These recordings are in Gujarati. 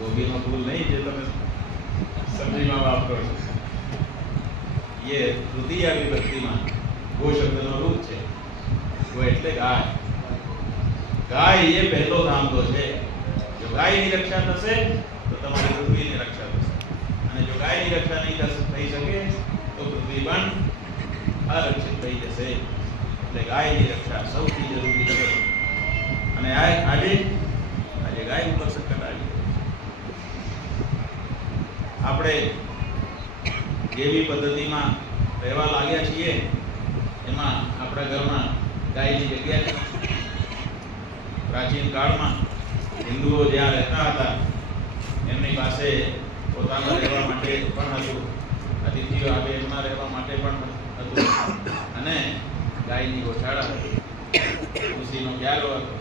गोभी નો फूल नहीं जो તમે સબ્જીમાં વાપરો છો ये तृतीया विभक्तिમાં गो શબ્દનો રૂપ છે ગો એટલે ગાય ગાય એ પહેલો ધામ તો છે જો ગાયની રક્ષા થશે તો તમારી પૃથ્વીની રક્ષા થશે અને જો ગાયની રક્ષા નહીં થઈ શકે તો પૃથ્વી પણ અરક્ષિત થઈ જશે એટલે ગાયની રક્ષા સૌથી જરૂરી છે અને આજે ગાય ઉપર સંકટ આવી આપણે જેવી પદ્ધતિમાં રહેવા લાગ્યા છીએ એમાં આપણા ઘરમાં ગાયની જગ્યા છે પ્રાચીન કાળમાં હિન્દુઓ જ્યાં રહેતા હતા એમની પાસે પોતાના રહેવા માટે પણ હતું અતિથિઓ આવે એમના રહેવા માટે પણ હતું અને ગાયની ગોશાળા હતી તુલસીનો ક્યારો હતો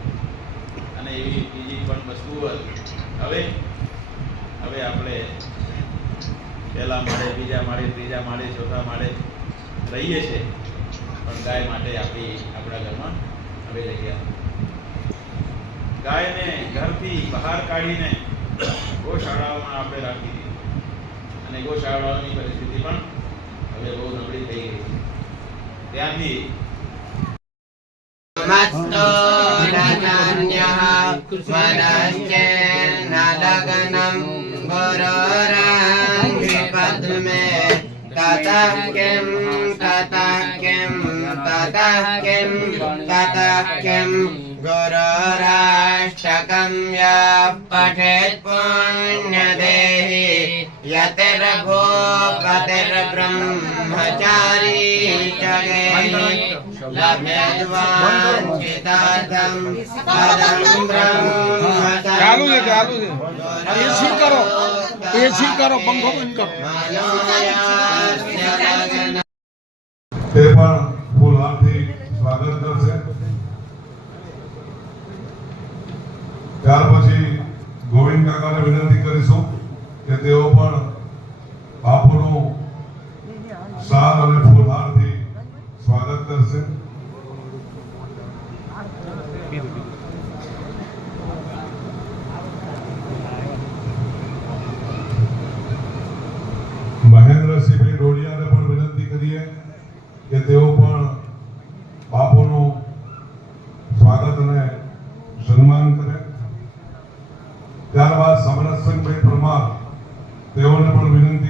અને એવી બીજી પણ વસ્તુઓ હતી હવે આપણે પહેલા માળે બીજા માળે ત્રીજા માળે ચોથા માળે રહીએ છીએ પણ ગાય માટે આપણા ઘરમાં હવે જગ્યા ગાયને ઘરથી બહાર કાઢીને ગોશાળાઓમાં આપણે રાખી દીધી અને ગોશાળાઓની પરિસ્થિતિ પણ હવે બહુ નબળી થઈ ગઈ ત્યાંથી मत्तो नान्यः मनश्चेन्न लग्नं गुरोराङ्घ्रिपद्मे ततः किं गुरोराष्टकं यः पठेत् पुण्यदेहि यतिर्भूपतिर्ब्रह्मचारी च लभेद्वाञ्छितार्थं पदं ચાલુ છે એસી કરો પંખો બંધ કરો તે પણ ફૂલહારથી સ્વાગત કરશે ત્યાર પછી ગોવિંદ કાકાને વિનંતી કરીશું કે તેઓ પણ બાપુનું શાલ અને ફૂલહારથી સ્વાગત કરશે મહેન્દ્રસિંહભાઈ ડોડિયાને પણ વિનંતી કરીએ કે તેઓ પણ બાપુનું સ્વાગત અને સન્માન કરે ત્યારબાદ સમરસસિંહભાઈ પરમાર તેઓને પણ વિનંતી